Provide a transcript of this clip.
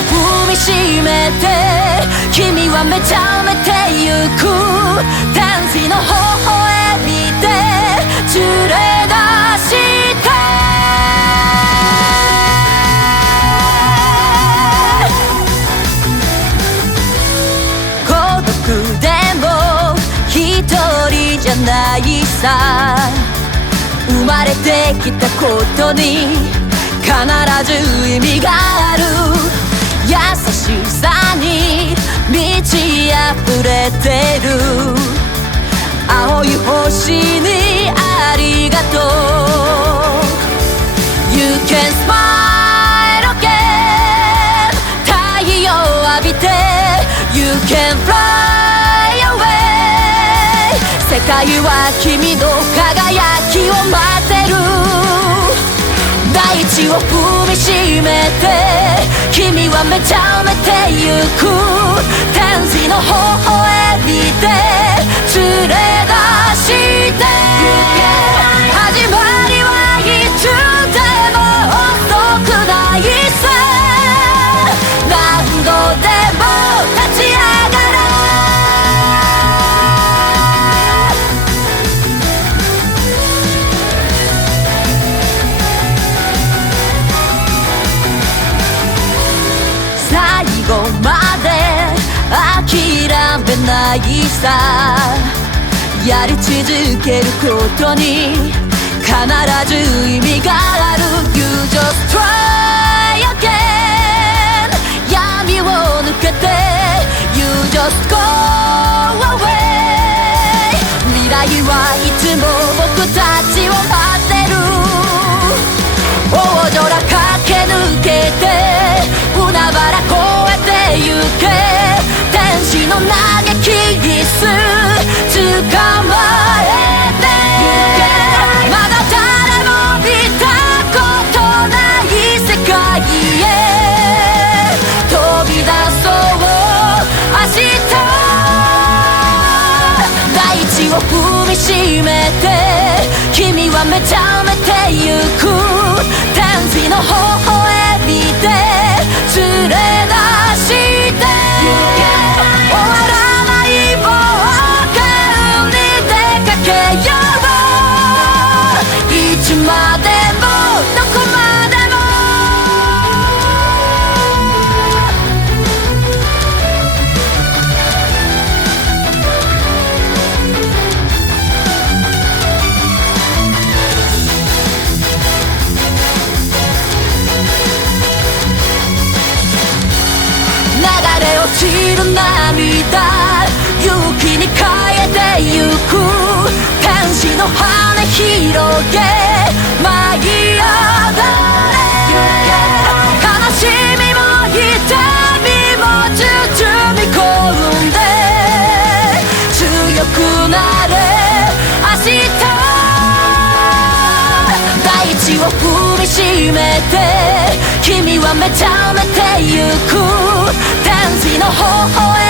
踏みしめて君はめちゃめてゆく天使の微笑みで連れ出して孤独でも一人じゃないさ生まれてきたことに必ず意味がある優しさに満ち溢れてる青い星にありがとう You can smile again 太陽浴びて You can fly away 世界は君の輝きを待ってる大地を踏みしめて君はめちゃめてゆく天使の微笑みで連れ出して始まりはいつでも遅くないさ何度でも立ち上がれ最後まで諦めないさやり続けることに必ず意味がある You just try again 闇を抜けて You just go away 未来はいつも僕たちを待ってる大空駆け抜けて海原越えてゆけ天使の嘆きキス捕まえてまだ誰も見たことない世界へ飛び出そう明日大地を踏みしめて君はめちゃめてゆく天使の微笑みで連れ出して終わらない冒険に出かけよういつまでもどこまでも流れ落ちる涙勇気に変えてゆく天使の羽広げ舞い上がれ悲しみも痛みも包み込んで強くなれ明日大地を踏みしめて君はめちゃめてゆく天使の微笑